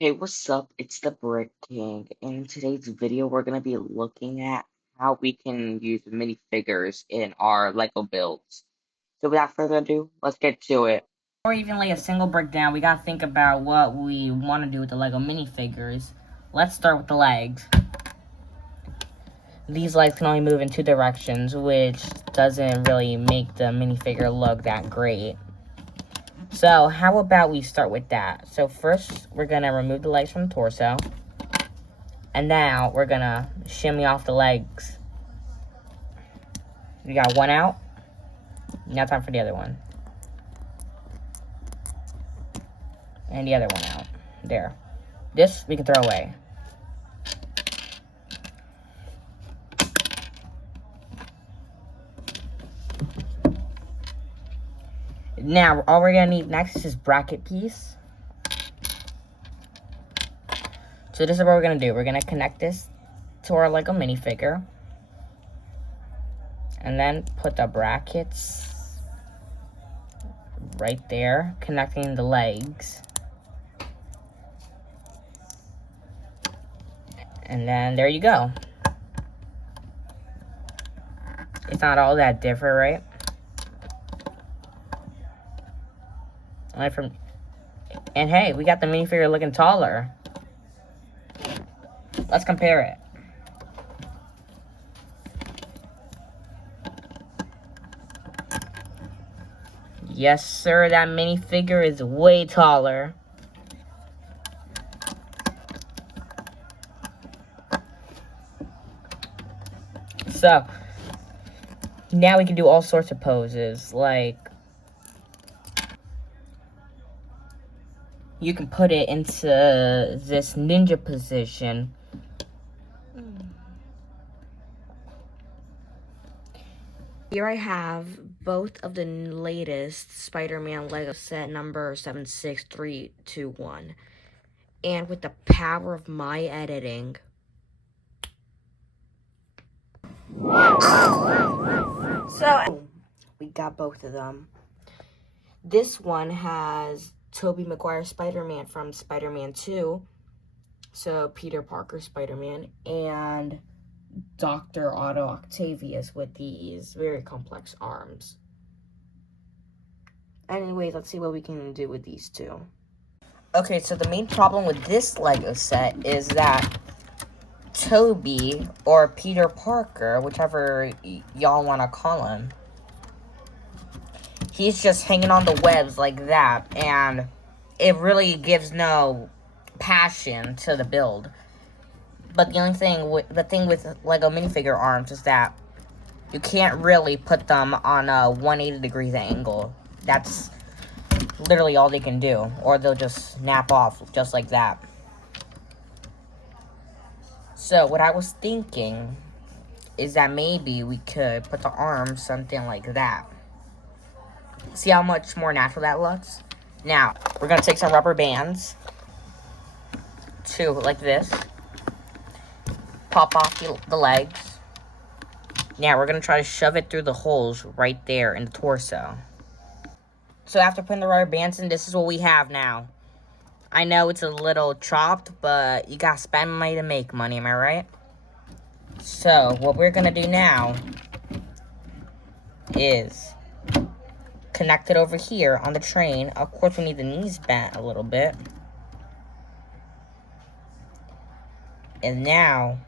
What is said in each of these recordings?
Hey, what's up? It's the Brick King. In today's video, we're going to be looking at how we can use minifigures in our Lego builds. So without further ado, let's get to it. Before we even lay a single brick down, we gotta think about what we want to do with the Lego minifigures. Let's start with the legs. These legs can only move in two directions, which doesn't really make the minifigure look that great. So how about we start with that? So first, we're gonna remove the legs from the torso. And now, we're gonna shimmy off the legs. We got one out. Now time for the other one. And the other one out. There. This, we can throw away. Now, all we're gonna need next is this bracket piece. So this is what we're gonna do. We're gonna connect this to our Lego minifigure. And then put the brackets right there, connecting the legs. And then there you go. It's not all that different, right? And hey, we got the minifigure looking taller. Let's compare it. Yes, sir, that minifigure is way taller. So, now we can do all sorts of poses, like you can put it into this ninja position. Here I have both of the latest Spider-Man Lego set number 76321. And with the power of my editing, so we got both of them. This one has Tobey Maguire Spider-Man from Spider-Man 2. So Peter Parker Spider-Man and Dr. Otto Octavius with these very complex arms. Anyways, let's see what we can do with these two. Okay, so the main problem with this Lego set is that Toby, or Peter Parker, whichever y'all want to call him, he's just hanging on the webs like that, and it really gives no passion to the build. But the thing with Lego minifigure arms is that you can't really put them on a 180 degrees angle. That's literally all they can do, or they'll just snap off just like that. So what I was thinking is that maybe we could put the arms something like that. See how much more natural that looks? Now, we're going to take some rubber bands to, like this, pop off the legs. Now, we're going to try to shove it through the holes right there in the torso. So after putting the rubber bands in, this is what we have now. I know it's a little chopped, but you got to spend money to make money, am I right? So, what we're going to do now is connect it over here on the train. Of course, we need the knees bent a little bit. And now,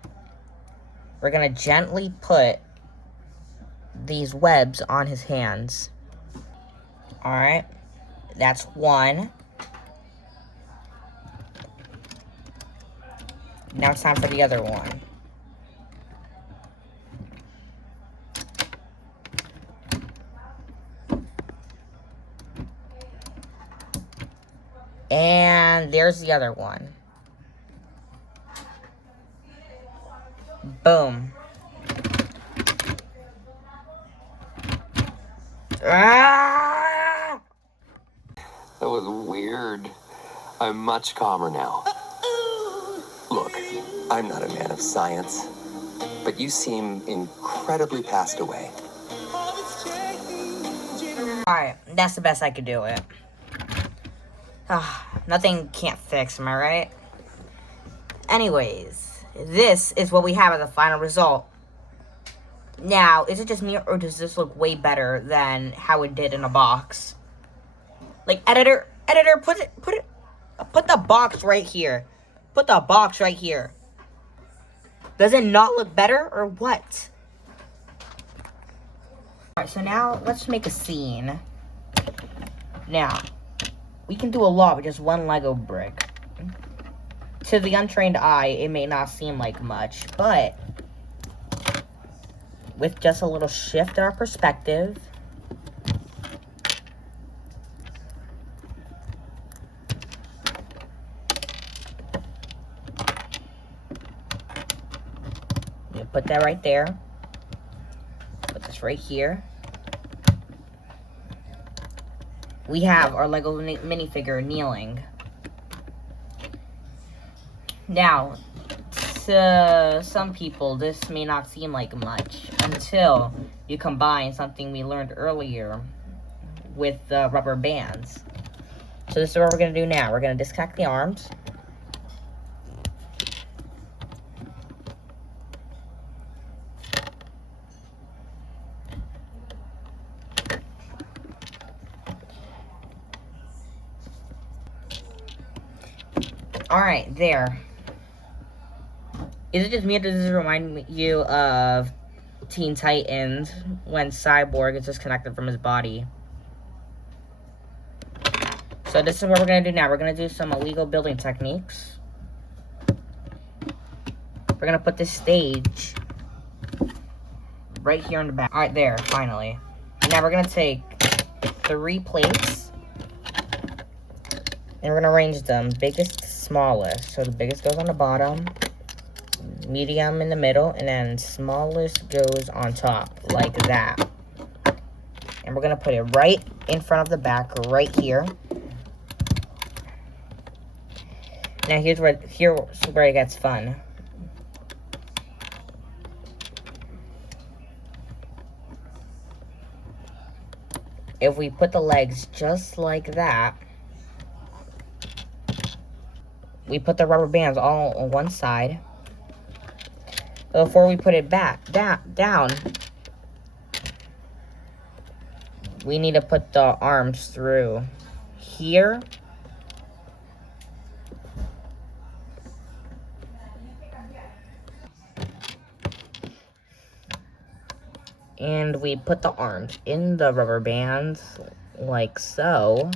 we're going to gently put these webs on his hands. Alright, that's one. Now it's time for the other one. And there's the other one. Boom. Ah! That was weird. I'm much calmer now. Look, I'm not a man of science, but you seem incredibly passed away. Alright, that's the best I could do it. Nothing can't fix, am I right? Anyways, this is what we have as a final result. Now, is it just me, or does this look way better than how it did in a box? Like, editor, put the box right here. Put the box right here. Does it not look better, or what? Alright, so now, let's make a scene. Now, we can do a lot with just one Lego brick. To the untrained eye, it may not seem like much, but with just a little shift in our perspective, you put that right there. Put this right here. We have our Lego minifigure kneeling. Now, to some people, this may not seem like much until you combine something we learned earlier with the rubber bands. So this is what we're going to do now. We're going to disconnect the arms. Alright, there. Is it just me, or does this remind you of Teen Titans when Cyborg is disconnected from his body? So this is what we're going to do now. We're going to do some illegal building techniques. We're going to put this stage right here in the back. Alright, there, finally. Now we're going to take 3 plates, and we're going to arrange them biggest to smallest. So the biggest goes on the bottom, medium in the middle, and then smallest goes on top, like that. And we're going to put it right in front of the back, right here. Now here's where it gets fun. If we put the legs just like that, we put the rubber bands all on one side. Before we put it back down, we need to put the arms through here. And we put the arms in the rubber bands, like so.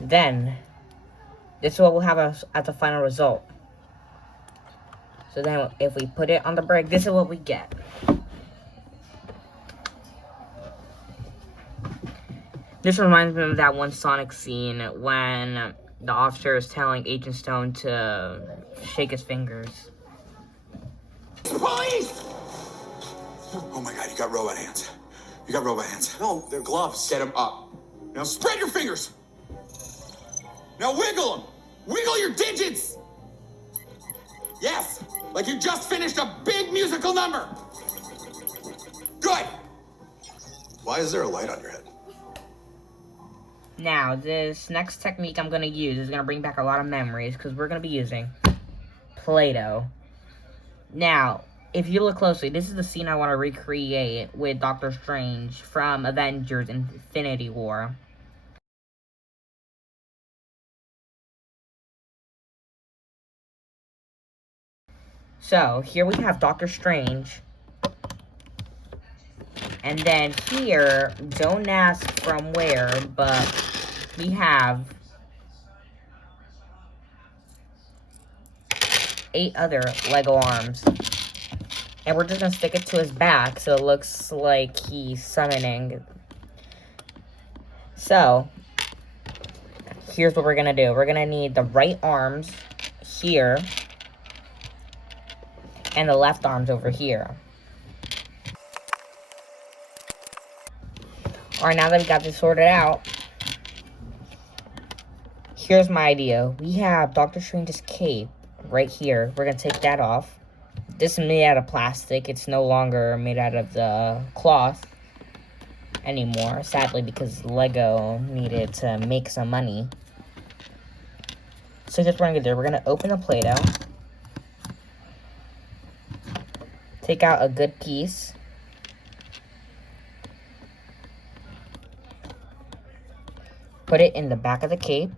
Then, this is what we'll have as the final result. So then, if we put it on the brick, this is what we get. This reminds me of that one Sonic scene when the officer is telling Agent Stone to shake his fingers. Police! Oh my god, you got robot hands. You got robot hands. No, they're gloves. Get them up. Now spread your fingers. Now wiggle them. Wiggle your digits. Yes, like you just finished a big musical number. Good. Why is there a light on your head? Now, this next technique I'm going to use is going to bring back a lot of memories, because we're going to be using Play-Doh. Now, if you look closely, this is the scene I want to recreate with Doctor Strange from Avengers Infinity War. So, here we have Doctor Strange. And then here, don't ask from where, but we have 8 other Lego arms. And we're just going to stick it to his back so it looks like he's summoning. So, here's what we're going to do. We're going to need the right arms here and the left arms over here. Alright, now that we got this sorted out, here's my idea. We have Doctor Strange's cape right here. We're gonna take that off. This is made out of plastic. It's no longer made out of the cloth anymore, sadly, because Lego needed to make some money. So here's what we're gonna do. We're gonna open the Play-Doh. Take out a good piece. Put it in the back of the cape.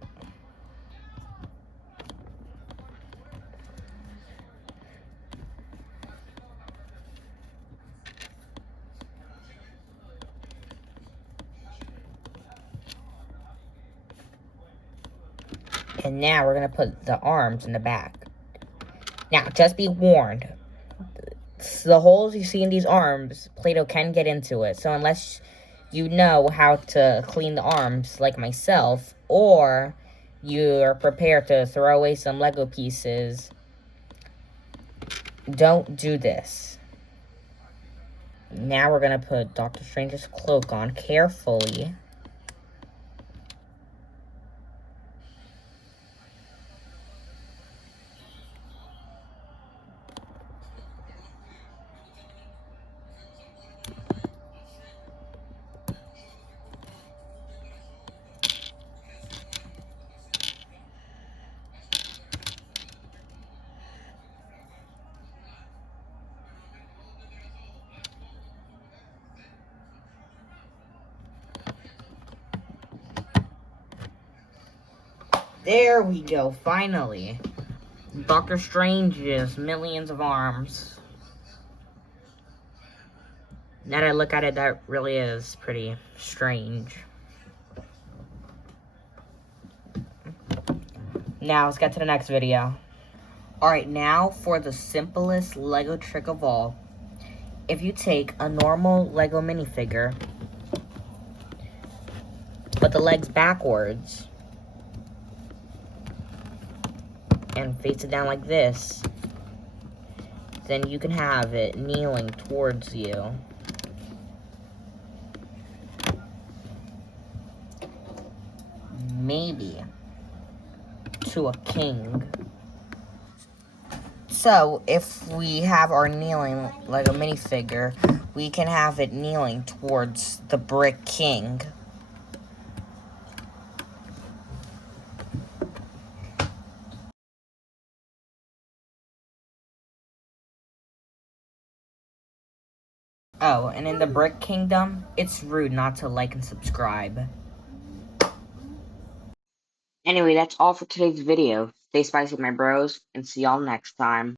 And now we're going to put the arms in the back. Now, just be warned. The holes you see in these arms, Play-Doh can get into it. So unless you know how to clean the arms, like myself, or you're prepared to throw away some Lego pieces, don't do this. Now we're going to put Doctor Strange's cloak on carefully. There we go, finally. Doctor Strange's millions of arms. Now that I look at it, that really is pretty strange. Now, let's get to the next video. Alright, now for the simplest Lego trick of all. If you take a normal Lego minifigure, but the legs backwards, and face it down like this, then you can have it kneeling towards you. Maybe to a king. So, if we have our kneeling Lego minifigure, we can have it kneeling towards the brick king. Oh, and in the Brick Kingdom, it's rude not to like and subscribe. Anyway, that's all for today's video. Stay spicy, my bros, and see y'all next time.